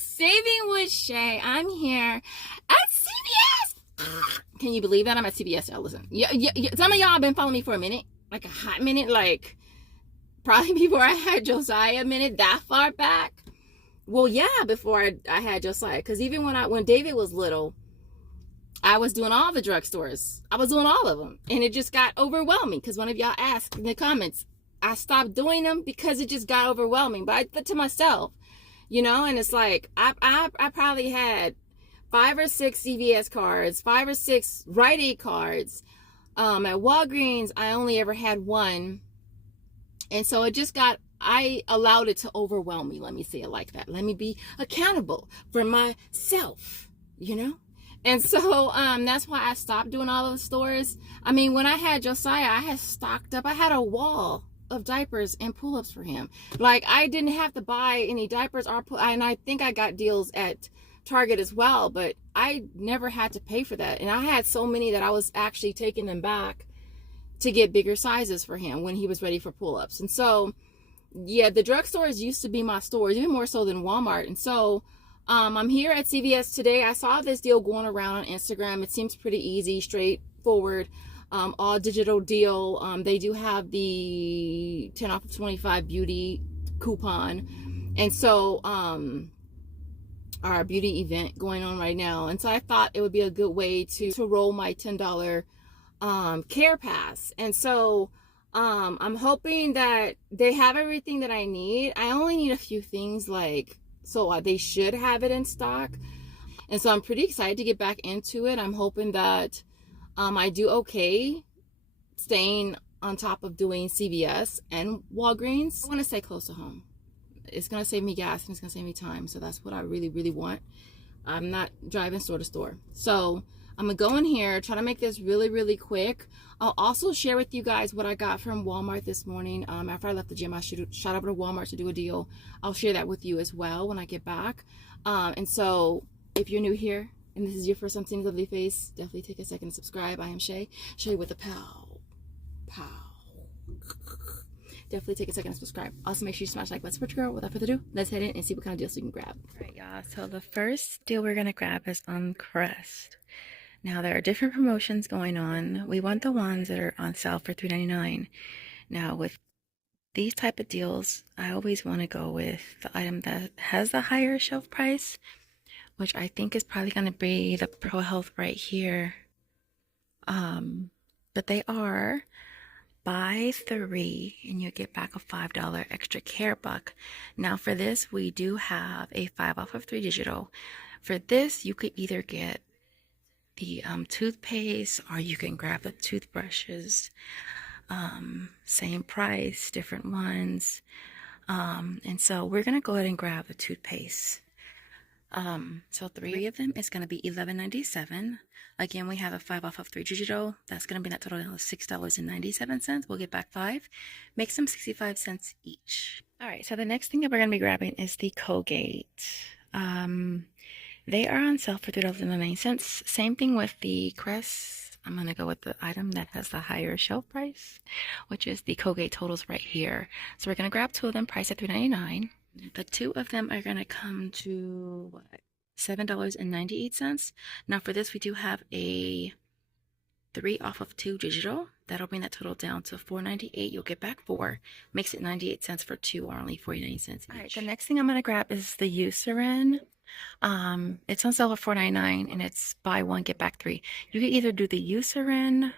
Saving with Shay. I'm here at CVS. Can you believe that I'm at CVS? Y'all listen. Some of y'all have been following me for a minute, like a hot minute, like probably before I had Josiah a minute, that far back. Well, yeah, before I had Josiah, because even when David was little, I was doing all the drugstores. I was doing all of them, and it just got overwhelming. Because one of y'all asked in the comments, I stopped doing them because it just got overwhelming. But I thought to myself, and it's like I probably had 5 or 6 CVS cards, 5 or 6 Rite Aid cards. At Walgreens, I only ever had one, and so I allowed it to overwhelm me. Let me say it like that. Let me be accountable for myself, And so that's why I stopped doing all of the stores. I mean, when I had Josiah, I had stocked up. I had a wall of diapers and pull-ups for him. Like, I didn't have to buy any diapers and I think I got deals at Target as well, but I never had to pay for that. And I had so many that I was actually taking them back to get bigger sizes for him when he was ready for pull-ups. And so, yeah, the drugstores used to be my stores, even more so than Walmart. And so I'm here at CVS today. I saw this deal going around on Instagram. It seems pretty easy, straightforward. All digital deal. They do have the 10 off of 25 beauty coupon. And so our beauty event going on right now. And so I thought it would be a good way to roll my $10 care pass. And so I'm hoping that they have everything that I need. I only need a few things, so they should have it in stock. And so I'm pretty excited to get back into it. I'm hoping that I do okay staying on top of doing CVS and Walgreens. I want to stay close to home. It's going to save me gas and it's going to save me time. So that's what I really, really want. I'm not driving store to store. So I'm going to go in here, try to make this really, really quick. I'll also share with you guys what I got from Walmart this morning. After I left the gym, I shot over to Walmart to do a deal. I'll share that with you as well when I get back. And so if you're new here and this is your first time seeing this lovely face, definitely take a second to subscribe. I am Shay. Shay with a pow. Definitely take a second to subscribe. Also, make sure you smash like button. Support your girl. Without further ado, let's head in and see what kind of deals we can grab. All right, y'all. So the first deal we're going to grab is on Crest. Now, there are different promotions going on. We want the ones that are on sale for $3.99. Now, with these type of deals, I always want to go with the item that has the higher shelf price, which I think is probably going to be the Pro Health right here. But they are buy 3 and you get back a $5 extra care buck. Now, for this, we do have a 5 off of 3 digital. For this, you could either get the toothpaste, or you can grab the toothbrushes. Same price, different ones. And so we're gonna go ahead and grab the toothpaste. So 3 of them is gonna be $11.97. Again, we have a 5 off of 3 digital. That's gonna be that total down to $6.97. We'll get back 5, makes them 65 cents each. All right, so the next thing that we're gonna be grabbing is the Colgate. They are on sale for $3.99. Same thing with the Crest. I'm going to go with the item that has the higher shelf price, which is the Colgate Totals right here. So we're going to grab 2 of them, priced at $3.99. The 2 of them are going to come to $7.98. Now for this, we do have a 3 off of 2 digital. That'll bring that total down to $4.98. You'll get back 4. Makes it 98 cents for 2, or only 49 cents each. All right, the next thing I'm going to grab is the Eucerin. It's on sale for $4.99 and it's buy 1 get back 3. You could either do the Eucerin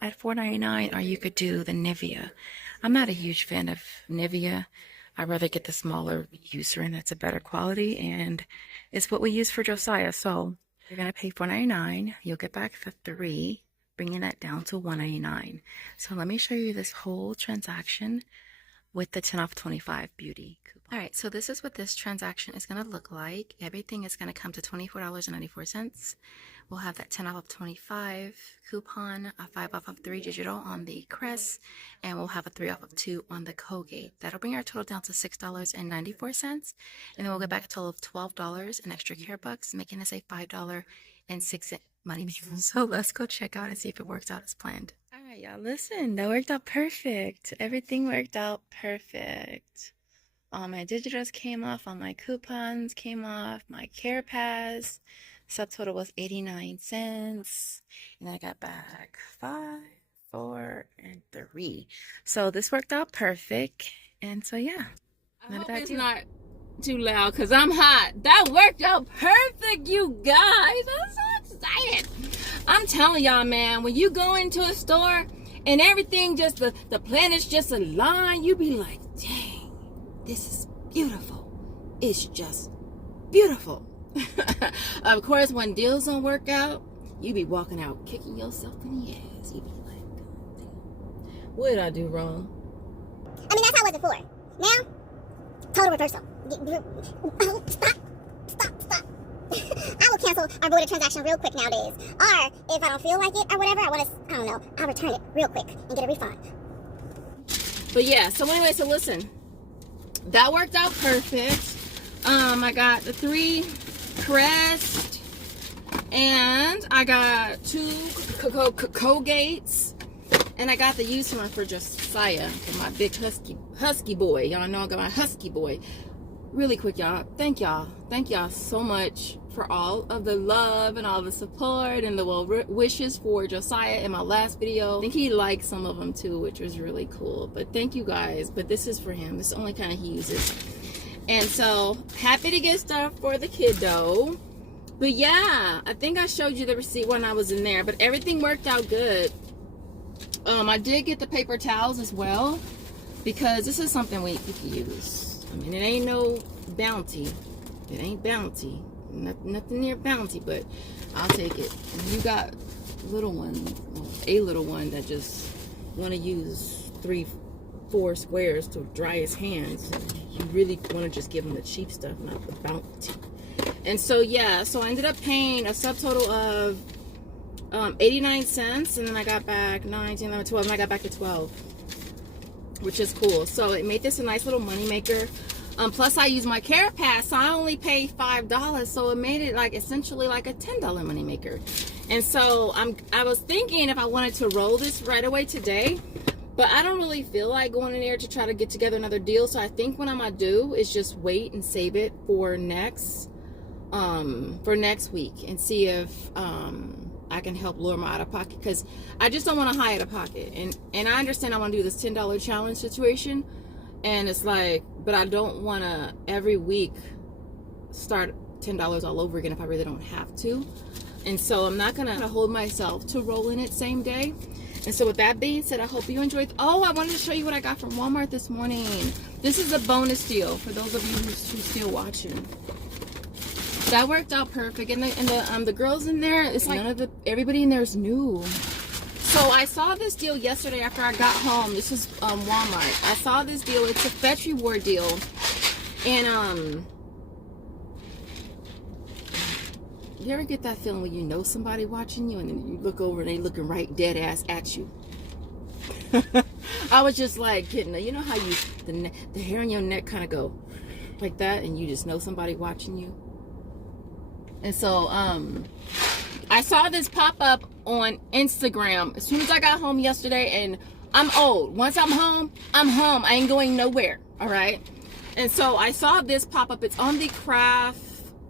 at $4.99 or you could do the Nivea. I'm not a huge fan of Nivea. I'd rather get the smaller Eucerin. That's a better quality and it's what we use for Josiah. So you're gonna pay $4.99. You'll get back the 3, bringing that down to $1.99. So let me show you this whole transaction with the 10 off 25 beauty coupon. All right, so this is what this transaction is going to look like. Everything is going to come to $24.94. We'll have that 10 off of 25 coupon, a 5 off of 3 digital on the Crest, and we'll have a 3 off of 2 on the Colgate. That'll bring our total down to $6.94, and then we'll get back a total of $12 in extra care bucks, making us a $5.06 money maker. So let's go check out and see if it works out as planned. All right, y'all, listen, that worked out perfect. Everything worked out perfect. All my digitals came off, all my coupons came off, my care pass. Subtotal was 89 cents. And I got back 5, 4, and 3. So this worked out perfect. And so yeah. I hope it's not too loud because I'm hot. That worked out perfect, you guys. I'm so excited. I'm telling y'all, man, when you go into a store and everything just, the planets just align, you be like, dang, this is beautiful. It's just beautiful. Of course, when deals don't work out, you be walking out kicking yourself in the ass. You be like, God damn, what did I do wrong? I mean, that's how it was before. Now, total reversal. Oh, stop. I will cancel or void a transaction real quick nowadays. Or, if I don't feel like it or whatever, I don't know, I'll return it real quick and get a refund. But yeah, so anyway, so listen. That worked out perfect. I got the 3 Crest, and I got 2 Colgates, and I got the Eucerin for Josiah, for my big husky boy. Y'all know I got my husky boy. Really quick, y'all. Thank y'all so much for all of the love and all the support and the well wishes for Josiah in my last video. I think he liked some of them too, which was really cool. But thank you guys. But this is for him. This is the only kind he uses. And so happy to get stuff for the kiddo. But yeah, I think I showed you the receipt when I was in there, but everything worked out good. I did get the paper towels as well, because this is something we can use. I mean, it ain't no bounty. It ain't bounty. Nothing near bounty, but I'll take it. You got little one, a little one that just want to use 3-4 squares to dry his hands. You really want to just give him the cheap stuff, not the bounty. And so yeah, so I ended up paying a subtotal of 89 cents, and then I got back 19, 11, 12, and I got back to 12, which is cool. So it made this a nice little money maker. Plus I used my care pass, so I only paid $5, so it made it like essentially like a $10 money maker. And so I was thinking if I wanted to roll this right away today, but I don't really feel like going in there to try to get together another deal. So I think what I'm gonna do is just wait and save it for next week and see if I can help lower my out of pocket, because I just don't want to high out of pocket. And I understand I want to do this $10 challenge situation, and it's like, but I don't want to every week start $10 all over again if I really don't have to. And so I'm not gonna hold myself to rolling it same day. And so with that being said, I hope you enjoyed. Oh, I wanted to show you what I got from Walmart this morning. This is a bonus deal for those of you who's still watching. That worked out perfect. And the girls in there, it's like everybody in there is new. So I saw this deal yesterday after I got home. This is Walmart. I saw this deal. It's a Fetch Reward deal. And you ever get that feeling when you know somebody watching you and then you look over and they looking right dead ass at you? I was just like getting, you know how the hair on your neck kind of go like that, and you just know somebody watching you. And so I saw this pop up on Instagram as soon as I got home yesterday, and I'm old. Once I'm home, I'm home. I ain't going nowhere. All right. And so I saw this pop up. It's on the Kraft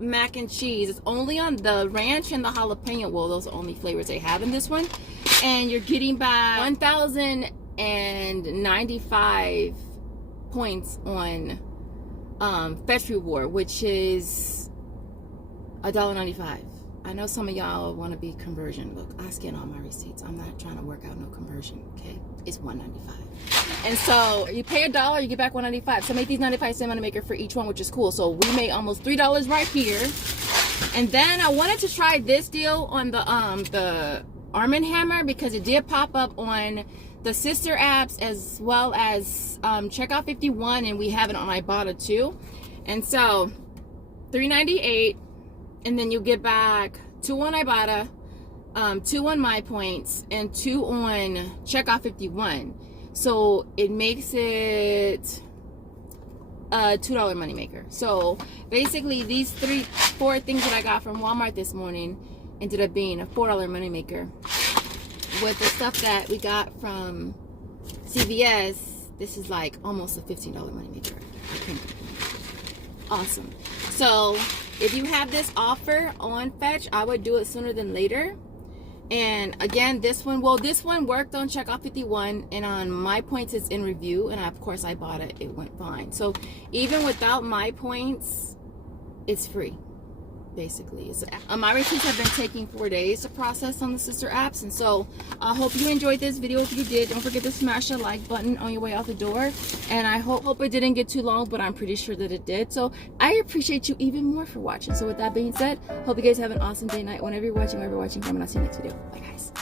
mac and cheese. It's only on the ranch and the jalapeno. Well, those are the only flavors they have in this one. And you're getting back 1,095 points on Fetch Reward, which is $1.95. I know some of y'all want to be conversion. Look, I scan all my receipts. I'm not trying to work out no conversion, okay? It's $1.95. And so you pay $1, you get back $1.95. So make these 95-cent money maker for each one, which is cool. So we made almost $3 right here. And then I wanted to try this deal on the Arm & Hammer, because it did pop up on the sister apps as well as Checkout 51, and we have it on Ibotta too. And so $3.98. And then you get back 2 on Ibotta, 2 on My Points, and 2 on Checkout 51. So it makes it a $2 moneymaker. So basically these 4 things that I got from Walmart this morning ended up being a $4 moneymaker. With the stuff that we got from CVS, this is like almost a $15 moneymaker. Awesome. So if you have this offer on Fetch, I would do it sooner than later. And again, this one worked on checkout 51, and on my points it's in review, and of course I bought it. It went fine. So even without my points, it's free. Basically, my receipts have been taking 4 days to process on the sister apps, and so I hope you enjoyed this video. If you did, don't forget to smash the like button on your way out the door, and I hope it didn't get too long, but I'm pretty sure that it did. So I appreciate you even more for watching. So with that being said, hope you guys have an awesome day, night, whenever you're watching, wherever you're watching from, and I'll see you next video. Bye guys.